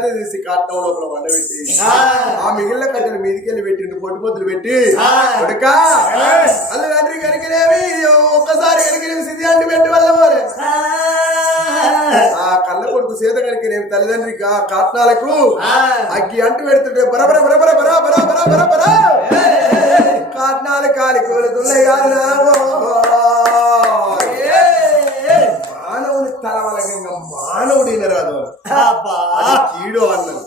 తిరిగిండు తల్లిదండ్రులు తీసి కాటం లోపల వండబెట్టి ఆ మిగిలిన కట్టెలు మీదికెళ్ళి పెట్టిండు పొట్టు పొత్తులు పెట్టి కొడుక తల్లిదండ్రి కరిగినేవి ఒక్కసారి కరిగినేవి సిద్ధి అంటి పెట్టి వల్ల పోరే ఆ కళ్ళ కొడుకు సీత కనుక రేపు తల్లిదండ్రికి ఆ కాట్నాలకు అగ్గి అంటు పెడుతుంటే బరబర బరబర బరా బరా బరా బరా బరా కాట్నాలు కాలి కోలుతున్నాయి మానవుని తలవలకంగా మానవుడిన రాదు అది కీడు అన్నది.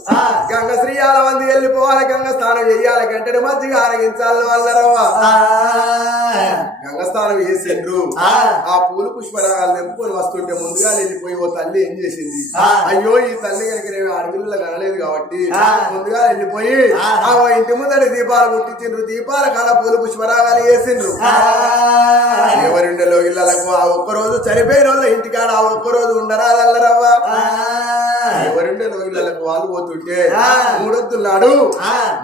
గంగ శ్రీయాల మంది వెళ్ళిపోవాలి గంగ స్నానం చెయ్యాలి గంటని మధ్యగా ఆరగించాలి అన్నారవ్వా గంగ స్నానం చేసిండ్రు. ఆ. పూలు పుష్పరాగాలు నింపుకొని వస్తుంటే ముందుగా వెళ్ళిపోయి ఓ తల్లి ఏం చేసింది? అయ్యో ఈ తల్లి కనుక నేను అడవిలో కనలేదు కాబట్టి ముందుగా వెళ్ళిపోయి ఆ. ఇంటి ముందర దీపాలు ముట్టించిండ్రు దీపాల కాల పూలు పుష్పరాగాలు వేసిండ్రు ఎవరిండలో ఇళ్ళకు ఆ ఒక్క రోజు చనిపోయిన వాళ్ళ ఇంటికాడ ఆ ఒక్క రోజు ఉండరా అల్లరవ్వ ఎవరిండలో ఇళ్ళకు వాళ్ళు పోతుంటే మూడొద్దున్నాడు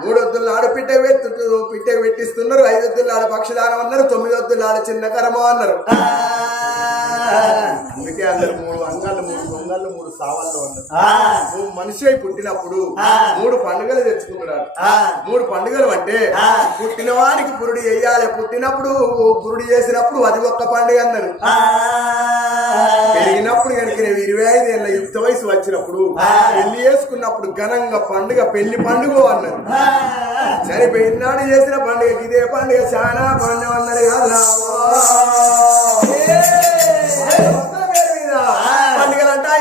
మూడొద్దున్నాడు పిట్ట పెట్టు పిట్ట పెట్టిస్తున్నారు. ఐదొద్దున్నాడు పక్షిదానం అన్నారు. తొమ్మిదొద్దున్నాడు చిన్న కరమో అన్నారు. అందుకే అందరు మూడు అంగాళ్ళు మూడు దొంగళ్ళు మూడు సావాళ్ళు అన్నారు నువ్వు మనిషి అయి పుట్టినప్పుడు మూడు పండుగలు తెచ్చుకున్నాడు మూడు పండుగలు అంటే పుట్టిన వానికి పురుడు వేయాలి. పుట్టినప్పుడు పురుడు చేసినప్పుడు అది ఒక్క పండుగ అన్నారు. పెరిగినప్పుడు కనుక నేను ఇరవై ఐదు ఏళ్ళ యుక్త వయసు వచ్చినప్పుడు పెళ్ళి చేసుకున్నప్పుడు ఘనంగా పండుగ పెళ్ళి పండుగ అన్నారు. సరే పెళ్ళినాడు చేసిన పండుగ ఇదే పండుగ చాలా పండుగ అన్నారు కాదు. పండుగలంటా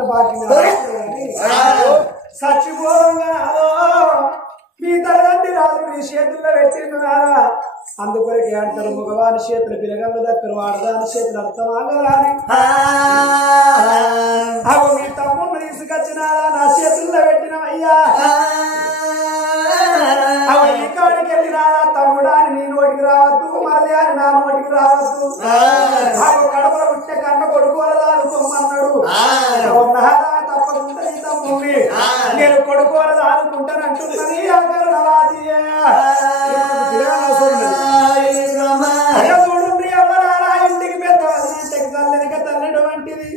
సాగుకుని బాధ్యత మీ తల్లిదండ్రి రాజు నీ చేతుల్లో పెట్టిండు నారా. అందుకొరకే అంటారు మగవాని చేతులు పిలగళ్ళు దక్కరు ఆడదాని చేతులు అర్థమాగరాని అవు మీ తమ్ముడిని తీసుకొచ్చినారా నా చేతుల్లో పెట్టినవయ్యా. అవ ఈ కాడికి వెళ్ళినారా తమ్ముడా నీ నోటికి రావద్దు. అని నా నోటికి రావద్దు నాకు కడపల పుట్టే కన్న కొడుకోలదా అనుకోమన్నాడు తప్పకుండా నేను కొడుకోలదా అనుకుంటానంటున్నది చూడండి ఎవరారా ఇంటికి పెద్ద తల్లెనక తల్లెడు వంటిది.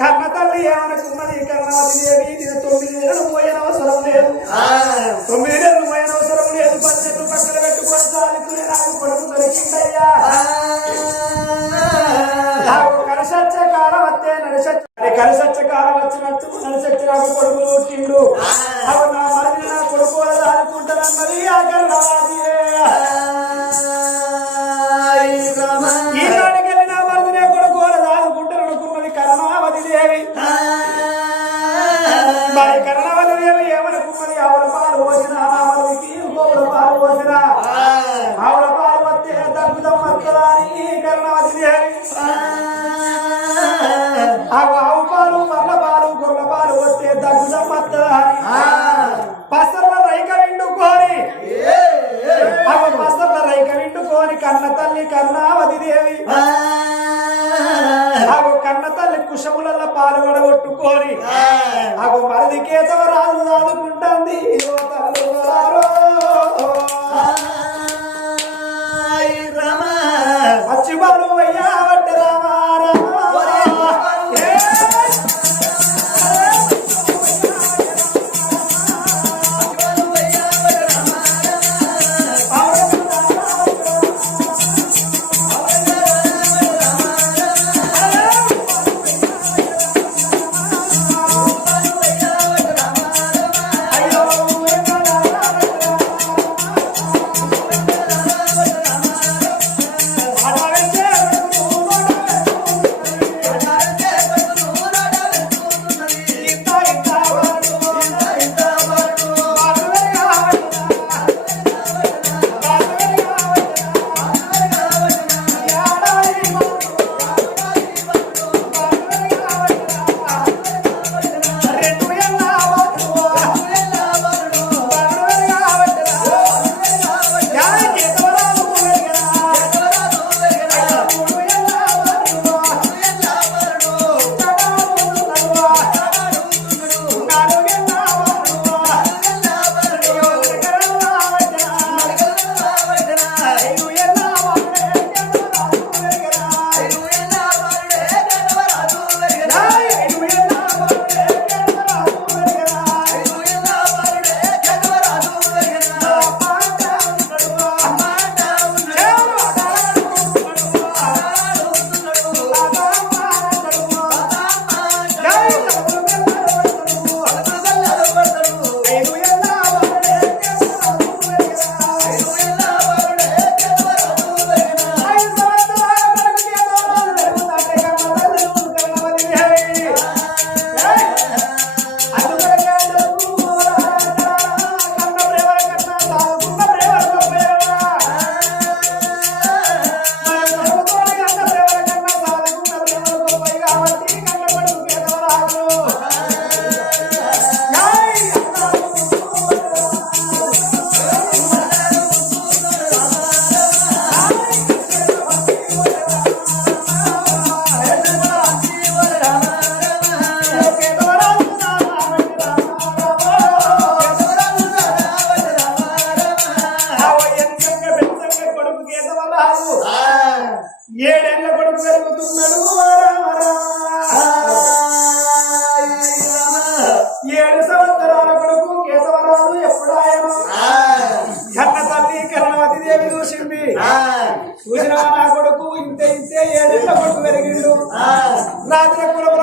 కన్న తల్లి ఏమనుకున్నది? కర్ణవతి దేవి నేను తొమ్మిది నెలలు పోయిన అవసరం లేదు తొమ్మిది నెలలు పోయిన అవసరం లేదు. పన్నెండు పక్కన పెట్టుకొని కలసచ్చ కాలం వస్తే నడిసచ్చ కలసచ్చ కాలం వచ్చినట్టు నడిసచ్చ నాకు కొడుకు పుట్టిండు అవి నా మరి నా కొడుకు వల్ల అనుకుంటానన్నది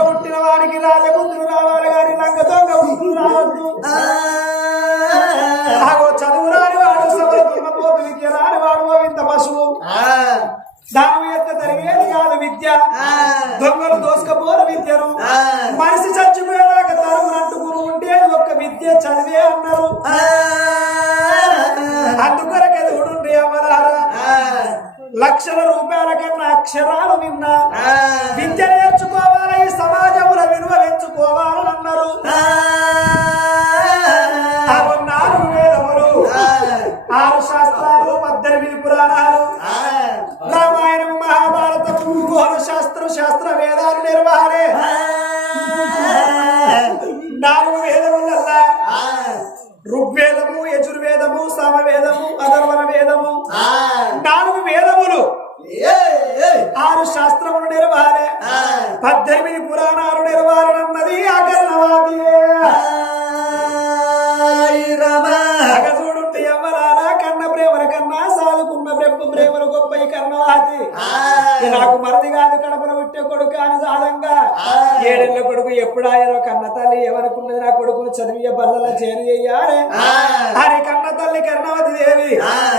పుట్టిన వాడికి రాజపుత్రులు ఋగ్వేదము యజుర్వేదము సామవేదము అధర్వణ వేదము నాలుగు వేదములు. ఆరు శాస్త్రములు నిర్వహణే పద్దెనిమిది పురాణాలు నిర్వహణన్నది అగర్ణవాది చూడుంటే ఎవరాల కన్న ప్రేమల కన్నా సాదుకున్న బ్రెప్పు ప్రేమల గొప్ప ఈ కర్ణవాది నాకు మరది కాదు కడపన పుట్టే కొడుకు అని సాధంగా. ఏడేళ్ళ కొడుకు ఎప్పుడాయనో కన్న తల్లి ఏమనుకున్నది నా కొడుకును చదివియ బల్లల చేరు కర్ణవతి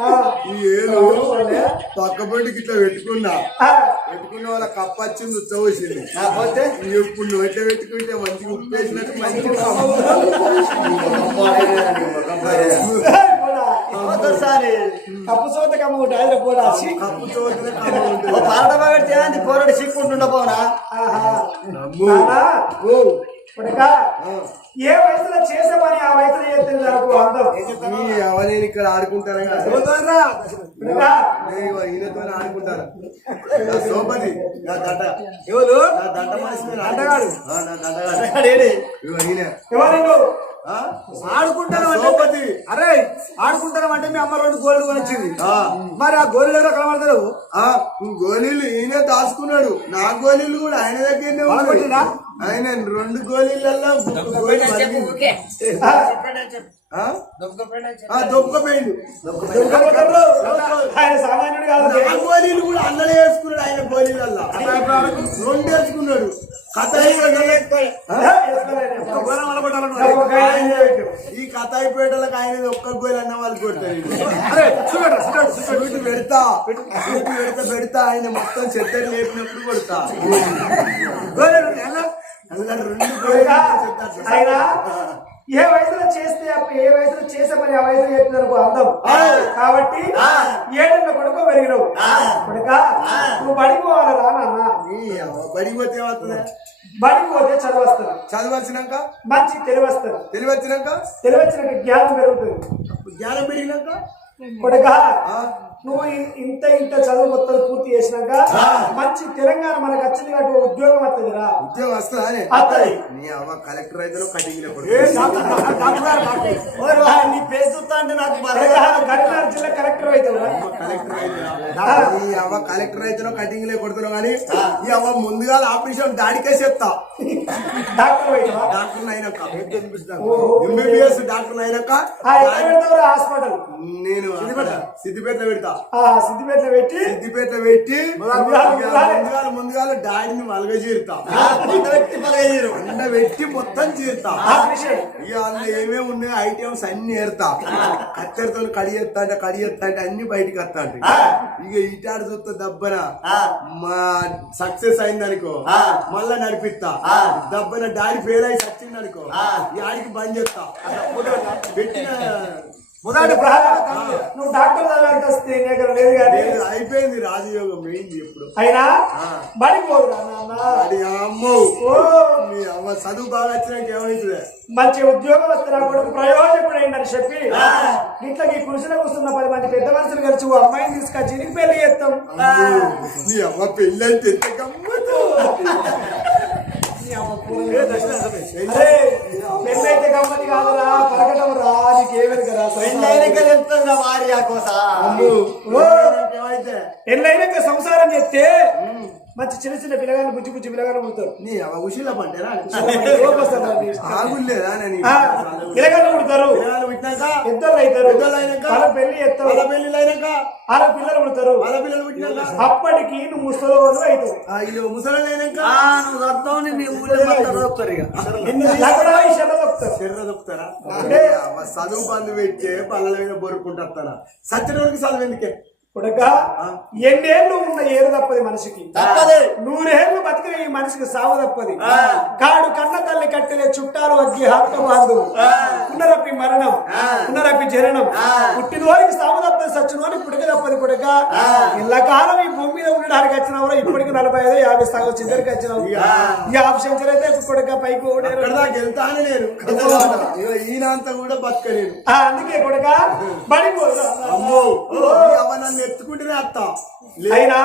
ఆ, ఈ ఏలు చూడండి. పక్క బండికి ఇట్లా పెట్టుకున్నా. పెట్టుకున్న వాళ్ళ కప్ప వచ్చింది ఉచ్చవచ్చింది ఇప్పుడు నువ్వు ఎట్లా పెట్టుకుంటే మంచిగా ఉప్పేసినట్టు మంచిగా కప్పు ఆయన ఉంటుంది పోరాడు సిక్కుంటుండ పోనా. కొడుకా. ఏ వయసులో చేసే పని ఆ వయసులో చేస్తే నాకు అందం నీ ఎవరైనా ఇక్కడ ఆడుకుంటారా కొడుకా, నేను ఈయనతో ఆడుకుంటాను నా సోపతి నా దండ. ఎవరు? నా దండ మనిషి మీద దండగాడు. ఆ, నా దండగాడు. ఇదిగో ఈయన. ఎవరు నువ్వు? ఆ? ఆడుకుంటాను నా అంటే సోపతి. అరే ఆడుకుంటాను అంటే మీ అమ్మ రెండు గోల్డ్ కొనిచ్చింది. ఆ, మరి ఆ గోల్డ్ దగ్గర కనబడతారు గోళీలు ఈయన దాచుకున్నాడు. నా గోళీలు కూడా ఆయన దగ్గరనే. కొట్టిందా? ఆయన రెండు గోళీలలో దొబ్బకపోయిండు గోళీలు కూడా వేసుకున్నాడు ఆయన గోళీలల్లా రెండు వేసుకున్నాడు కథ. ఈ కథ అయిపోయేటోళ్ళకి ఆయన ఒక్క గోళీ అన్న వాళ్ళు కొట్టారు పెడతా పెడతా పెడతా ఆయన మొత్తం చెత్తని లేపినప్పుడు కొడతా ఆయన ఏ వయసులో చేస్తే అప్పుడు ఏ వయసులో చేసే పని ఆ వయసులో చేస్తే నాకు అందం కాబట్టి ఏడన్న కొడుకు పెరిగినవు. కొడుక నువ్వు బడికి పోవాలరా నాన్న? బడికి పోతే ఏమవుతుంది? బడికి పోతే చదవస్తాను చదువు వచ్చినాక మంచి తెలివి వస్తుంది. తెలివి వచ్చినాక తెలివి వచ్చినాక జ్ఞానం పెరుగుతుంది. జ్ఞానం పెరిగినాక? కొడుక. నువ్వు ఇంత ఇంత చదువు మొత్తం పూర్తి చేసినాక మంచి తెలంగాణ మనకు వచ్చింది కాబట్టి ఓ ఉద్యోగం వస్తుందిరా ఉద్యోగం వస్తుందా? వస్తుంది నీ అవ్వ కలెక్టర్ అయితే కటింగ్ నీ పేరు చూస్తా అంటే నాకు కరీంనగర్ జిల్లా కలెక్టర్ అయితే నీ అవ్వ కలెక్టర్ అయితేనో కటింగ్ లే కొడుతున్నావు కానీ ఈ అవ్వ ముందుగా ఆపరేషన్ దాడికే చెప్తా డాక్టర్ డాక్టర్ అయినాక ఎంబీబీఎస్ డాక్టర్ అయినాక హాస్పిటల్? నేను సిద్దిపేటలో పెడతా. సిద్దిపేటలో పెట్టి సిద్దిపేటలో పెట్టి. ముందుగా ముందుగా డాడీని మలగ చీరుతా. అండ పెట్టి మొత్తం చీరుతా. అందులో ఏమేమి ఉన్నాయో ఐటమ్స్ అన్ని ఏరుతా. కత్తెరతో కడిగేస్తా అంటే కడిగేస్తా అంటే అన్ని బయటికి వస్తా అంటే ఇక ఇటాడు చూస్తే దబ్బన మా సక్సెస్ అయింది అనుకో. మళ్ళా నడిపిస్తా. దబ్బన డాడీ ఫెయిల్ అయి సచ్చింది అనుకో. ఈ ఆడికి బంద్ చేస్తా. పెట్టిన మొదటి నువ్వు డాక్టర్ చదవాల్సి వస్తే నీ దగ్గర లేదు కానీ. అయిపోయింది రాజయోగం ఏంది ఎప్పుడు. అయినా? అమ్మో. మీ అమ్మ చదువు బాగా వచ్చినాక ఏమైతుంది మంచి ఉద్యోగం వస్తే నా కొడుకు ప్రయోజకుడు అయిందని చెప్పి ఇట్లా ఈ కుర్చీలో కూర్చున్న పది మంది పెద్ద మనుషులు కలిసి ఓ అమ్మాయిని తీసుకొచ్చి నీకు పెళ్ళి చేస్తాం. నీ అమ్మ పెళ్ళి ఎంత గమ్మత్తు. అయితే గమ్మతి కాదురా పరకటం రా నీకు ఏమని కదా పెళ్ళైనాక వారి ఆ కోస? పెళ్ళైనాక సంసారం చేస్తే మంచి చిన్న చిన్న పిల్లగాళ్ళు బుజ్జి బుజ్జి పిల్లగాళ్ళు పుడతారు. నీ ఉషిలో ఆగులేదా పిల్లగాళ్ళు పుడతారు. పుట్టినాక అవుతారు. అయినాక వాళ్ళ పెళ్ళి చేస్తారు వాళ్ళ పెళ్ళిళ్ళు అయినాక వాళ్ళ పిల్లలు పుడతారు. వాళ్ళ పిల్లలు పుట్టినాక అప్పటికి నువ్వు ముసలో అవుతావు. అయ్యో ముసలి అయినాక నువ్వు ఊళ్ళో ఇక దొక్కుతారు దొక్కుతారా అంటే అమ్మ చదువు బంధు పెట్టే పల్లెల మీద బొరుకుంటారా సత్యనోడికి చదువు ఎందుకే? కొడక? ఎన్నేళ్ళు ఉన్న ఏరు తప్పది మనిషికి. నూరేళ్ళు బతికిన ఈ మనిషికి సావు తప్పది. కాడు కన్న తల్లి కట్టెలే చుట్టాలు అగ్గి హత్త బాంధు పునరపి మరణం పునరపి జననం. పుట్టిన వారికి సావు తప్పది సచ్చిన వారికి పుడక తప్పది కొడక. ఇళ్ళ కాలం ఈ భూమి మీద ఉండడానికి వచ్చినవరా ఇప్పటికి నలభై ఐదు యాభై స్థాయి చిల్లరికి వచ్చినావు ఈ ఆప్షన్ అయితే కొడక పైకి వెళ్తాను నేను ఈయనంతా కూడా బతకలేను ఆ, అందుకే కొడక. అవ్వ నన్ను లే- అయినా.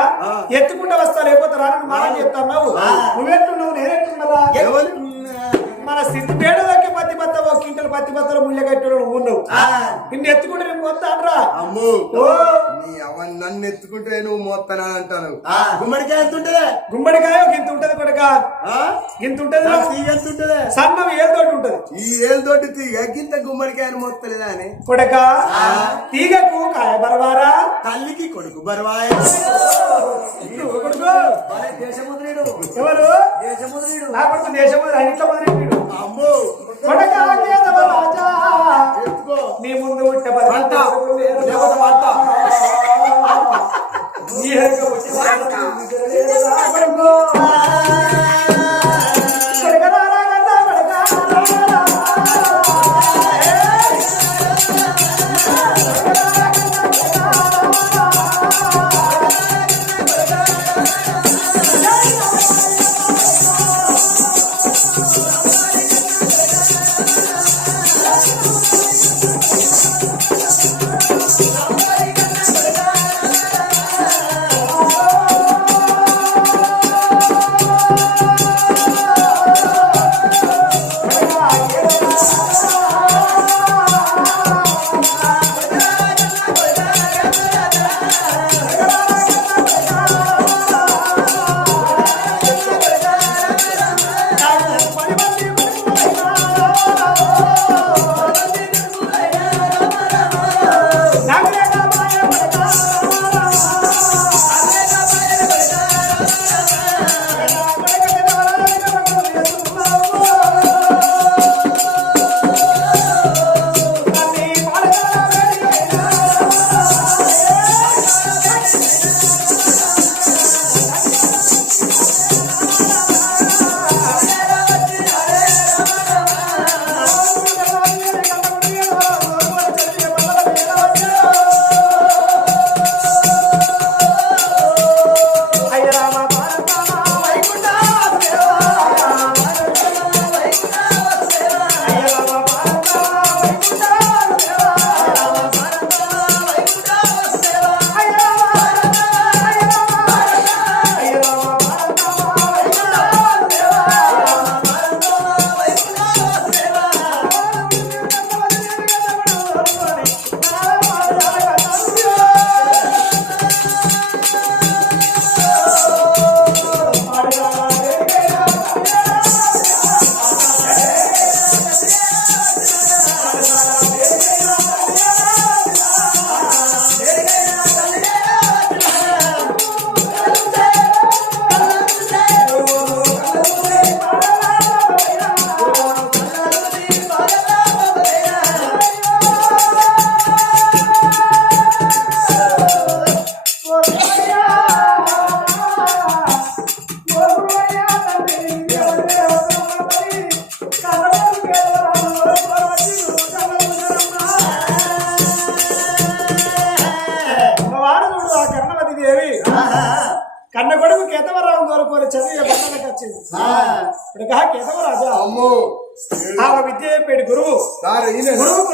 ఎత్తుకుంటే వస్తా లేకపోతే రానని మాట చెప్తున్నావు నువ్వెట్టున్నావు నేనెట్టున్నారా ఎవరు మన స్థితి పత్తి బత్తలు ముళ్ళ కట్టడు ఉన్నావు. నిన్ను ఎత్తుకుంటే నేను పోతానరా అమ్మో. నీ అవ్వ నన్ను ఎత్తుకుంటే నువ్వు మోస్తానా అంటాను. గుమ్మడికాయ ఎంత ఉంటుందే? గుమ్మడికాయ ఇంత ఉంటది కొడక. ఆ? ఇంత ఉంటది? తీగ ఎంత ఉంటుందే? సన్నం ఏదోటి ఉంటది. ఈ ఏళ్ళతోటి తీగ. గింత గుమ్మడికాయని మోస్తలేదా అని? కొడక తీగకు కాయ బరవారా? తల్లికి కొడుకు బరువాయ. ఎవరు? దేశముద్రుడు నా కొడుకు మొదలెట్టాడు అమ్మో. నీ ముందు ఉంటే లేరు. లేకపోతే వంట. నీ వచ్చి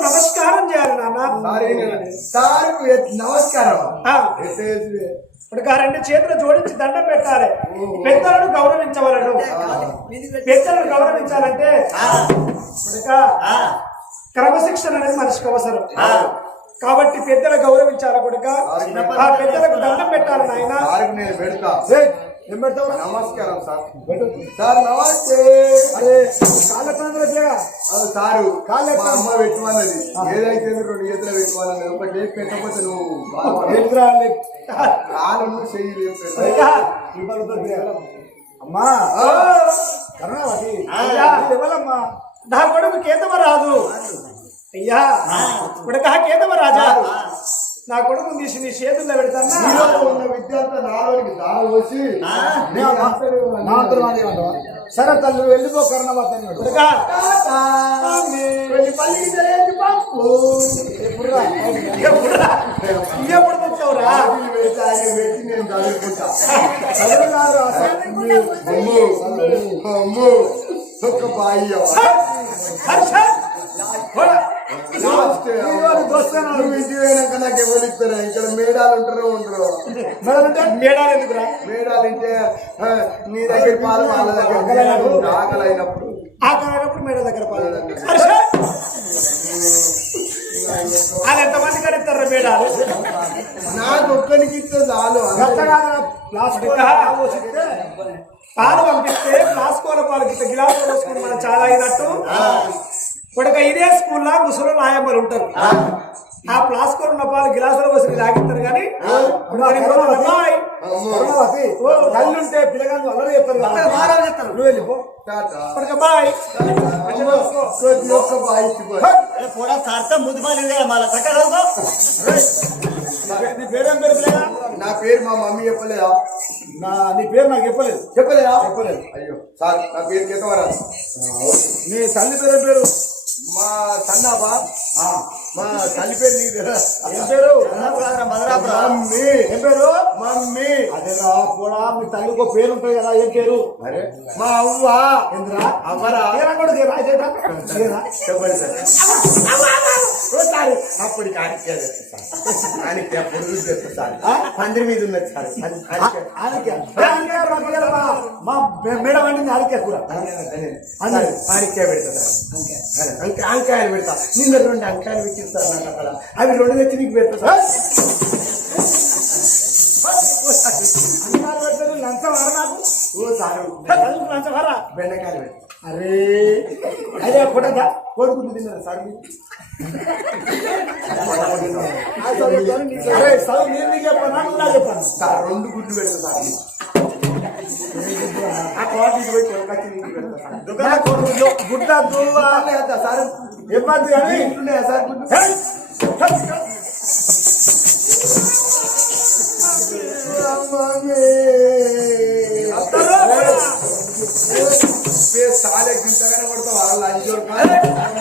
నమస్కారం చేయాలి నాన్న. సార్కు నమస్కారం? ఇప్పుడు రెండు చేతులు జోడించి దండం పెట్టాలి. పెద్దలను గౌరవించవలను. పెద్దలను గౌరవించాలంటే క్రమశిక్షణ అనేది మనిషికి అవసరం. కాబట్టి పెద్దలు గౌరవించాలి కొడుక. ఆ పెద్దలకు దండం పెట్టాలి నాయన. నేను పెడతా. ఏం పెడతావు? నమస్కారం సార్. సార్ నమస్తే. అరే కాళ్ళ తండ్రి అది సారు కాళ్ళు మా అమ్మ పెట్టుమన్నది ఏదైతే రెండు చేతులు పెట్టుకోవాలని ఒకటి చేసి పెట్టకపోతే నువ్వు కాలు చెయ్యి. అమ్మా కరుణావతి. నా కొడుకు కేతవ రాదు అయ్యా కొడుక కేతవ రాజా నా కొడుకు తీసి నీ చేతుల్లో పెడతానా? ఉన్న విద్యార్థి నాలోనికి దాన పోసి సరే తల్లి వెళ్ళిపో కరుణావతి కొడుక వెళ్ళి పల్లికి తెలియదు పంపు ఎప్పుడురా ఎప్పుడు పెట్టి నేను చదువుకుంటా. ఒక్క హర్ష పోరా. నువ్వు ఇంటి పోయినాక నాకు ఎవరు ఇస్తారా ఇక్కడ మేడాలు ఉంటారో ఉండరు మరంటే మేడాలు ఎందుకురా? మేడాలు అంటే నీ దగ్గర పాలు వాళ్ళ దగ్గర ఆకలి అయినప్పుడు ఆ కాలప్పుడు మేడ దగ్గర పాలు అది ఎంతమంది కడతారా మేడాలు? నాకు ఒక్కరికి ఇస్తే చాలు. పాలు పంపిస్తే ప్లాస్కోల పాలు గిట్ల గిలాసులు మనం చాలా అయినట్టు. ఇప్పటిక ఇదే స్కూల్లో ముసలు నాయమ్మలు ఉంటారు. ఆ. ప్లాస్కో ఉన్న పాలు గిలాసులు పోసి తాగిస్తారు కానీ కళ్ళుంటే పిల్లగాళ్ళు అల్లరి నువ్వు వెళ్ళిపో. సార్త మళ్ళీ పేరేం పేరు పిల్లగా? నా పేరు మా మమ్మీ చెప్పలేదా? నా నీ పేరు నాకు చెప్పలేదు. చెప్పలేదా? చెప్పలేదు. అయ్యో సార్ నా పేరు కేతవరా నీ తల్లి పేరేం పేరు? మా సన్నాబా? మా తల్లి పేరు నీకు? ఏం పేరు? మమ్మీ. ఏం పేరు? మమ్మీ. అదే రా కూడా మీ తల్లికి పేరు ఉంటుంది కదా ఏం పేరు? అరే. మా అవ్వ. ఏంద్రా? అవ్వరా? తీరా కూడా సార్ ఓసారి. అప్పటికి ఆనికే ఆనికే పొడుగు తెస్తా సార్. పందిరి మీద ఉన్నది సార్. మా మేడం కూర. సార్, పెడతా సార్. అంక. అంకాయలు పెడతా. నిన్న రెండు అంకాయలు పెట్టిస్తారు నాకు అక్కడ. అవి రెండు తెచ్చి నీకు పెడతా సార్. లంచం వర నాకు. ఓ సారు. లంచం వర. బెండకాయలు పెడతా. అరే అదే ఫోటోదా కోరుకుంటూ తిన్నారు సార్. అరే చదువు నేను చెప్పాను నాకు చెప్పాను. సార్ రెండు గుడ్లు పెడతా సార్. ఆ క్వాలిటీ పోయి సార్. గుడ్డ దువ్వ. లేదా సార్. కానీ ఉంటున్నాయా సార్. ఏయ్! సాలే గింతగానే కొడతావు. వాళ్ళ కాదు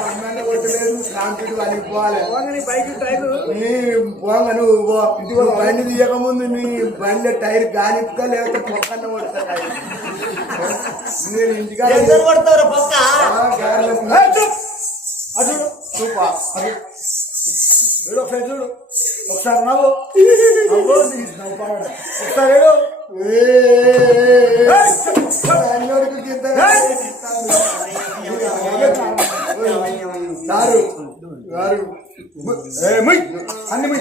అమ్మాయిని కొట్టలేదు. లాంటి వలిగిపోవాలి నీ బైక్ టైర్ నీ పోంగ నువ్వు. నువ్వు బండి తీయక ముందు నీ బండి టైర్ గానిపుతా లేకపోతే పక్కన కొడతా నేను ఇంటికాడ ఎందరు కొడతారు పక్క? అటు ఒకసారి చూడు. ఒకసారి నవ్వు. నవ్వు నవ్వు పాడు. ఒకసారి సారు సారు అన్ని మీ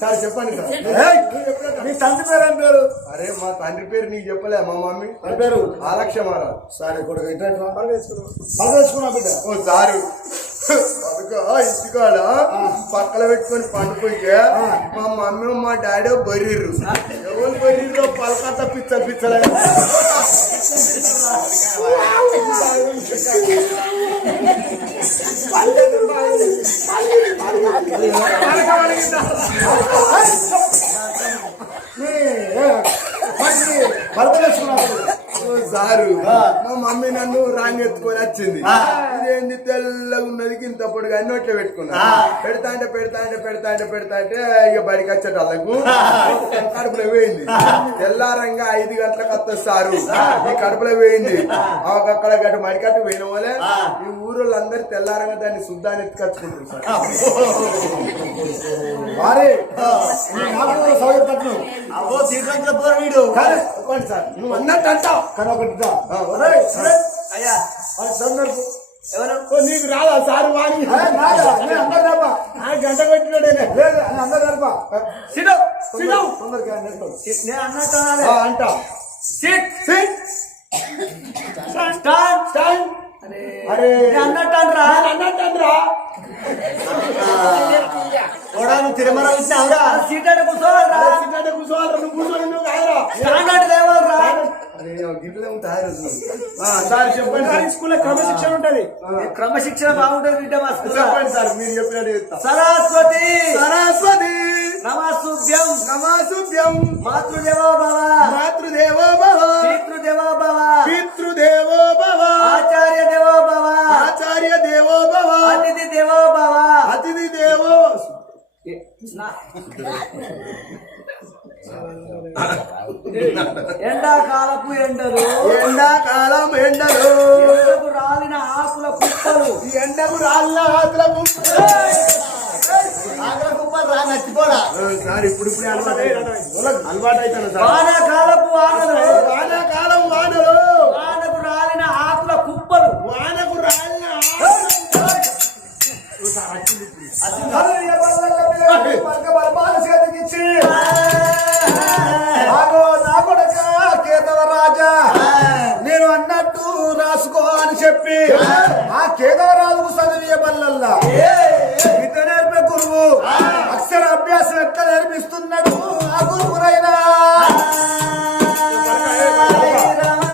సార్ చెప్పండి సార్. ఏయ్! నీ తండ్రి పేరు ఏం పేరు? అరే మా తండ్రి పేరు నీకు చెప్పలే మా మమ్మీ. అని పేరు? ఆలక్ష్యమారా సరే కొడుకు ఇట్లా పని వేసుకున్నా బిడ్డ? ఓ సారు ఇంటికాడ పక్కన పెట్టుకొని పండుకుంటే మా మమ్మీ మా డాడీ బర్రీరు. ఎవరు బర్రీరు పలకత్త పిచ్చ పిచ్చలే. భర్త వేసుకున్నా సారు. మా మమ్మీ నన్ను రాంగ్ ఎత్తుకొని వచ్చింది ఇదేంది తెల్లగా ఉన్నది ఇంత పొడిగా నోట్లో పెట్టుకున్నా. పెడతా అంటే పెడతా అంటే పెడతా అంటే పెడతా అంటే ఇక బడికి వచ్చేటళ్ళకు కడుపులో వేయింది తెల్లారంగా ఐదు గంటలకు వస్తుంది సారు. ఈ కడుపులో వేయింది అక్కడ గట్టు మడికట్టు వేయన వలే ఈ ఊరోళ్ళందరూ తెల్లారంగా దాన్ని శుద్ధాన్ని ఎత్తుకొచ్చుకుంటారు సార్. వారే సౌకర్యం వీడు. నువ్వు అన్నట్టు అంటావు. ఒరేయ్, అయ్యా. సందర్భం. ఎవరు? నీకు రాదా? సారు? నేను అందరు. ఆ గంట పెట్టినాడేనే లేదు అందరు రాపా. సిడు తొందర- తొందరగా. నేను అన్నట్టు అంట. సిట్. సిట్. స్టాండ్. స్టాండ్. అరే. నేను అన్నట్టు అనరా అన్నట్టంద్రా కొడాను తిరుమల వచ్చినావురా సీట్ అంటే కూర్చోవాలరా. సిగ్గంటే కూర్చోవాలి నువ్వు కూర్చొని నువ్వు కాదురా. స్టాండ్ అంటే లేవాలరా సార్ చెప్పండి సార్. స్కూల్లో క్రమశిక్షణ ఉంటది. క్రమశిక్షణ బాగుంటుంది బిడ్డ మా స్కూల్ చెప్పండి సార్ మీరు చెప్పినట్టు సరస్వతి. సరస్వతి. నమస్తుభ్యం నమాసుభ్యం మాతృదేవో భవ మాతృదేవో భవ పితృదేవో భవ పితృదేవో భవ ఆచార్య దేవో భవ ఆచార్య దేవో భవ అతిథి దేవో భవ అతిథి దేవో ఎండాకాలపు ఎండలు. ఎండాకాలం ఎండలు. ఎండకు రాలిన ఆకుల కుప్పలు. ఈ ఎండకు ఆకులకు ఆకుల కుప్పలు. రా నచ్చిపోరా. సార్ ఇప్పుడు ఇప్పుడే అలవాటు. అలవాటు అవుతాను సార్. వానాకాలపు వానలు. వానాకాలం వానలు. వానకు రాలిన ఆకుల కుప్పలు. వానకు హల్లెలూయా, చెప్పి. ఆ కేదవరాజుకు చదివియ విద్య నేర్పే గురువు. అక్షర అభ్యాసం ఎట్లా నేర్పిస్తున్నాడు? ఆ గురువురైనా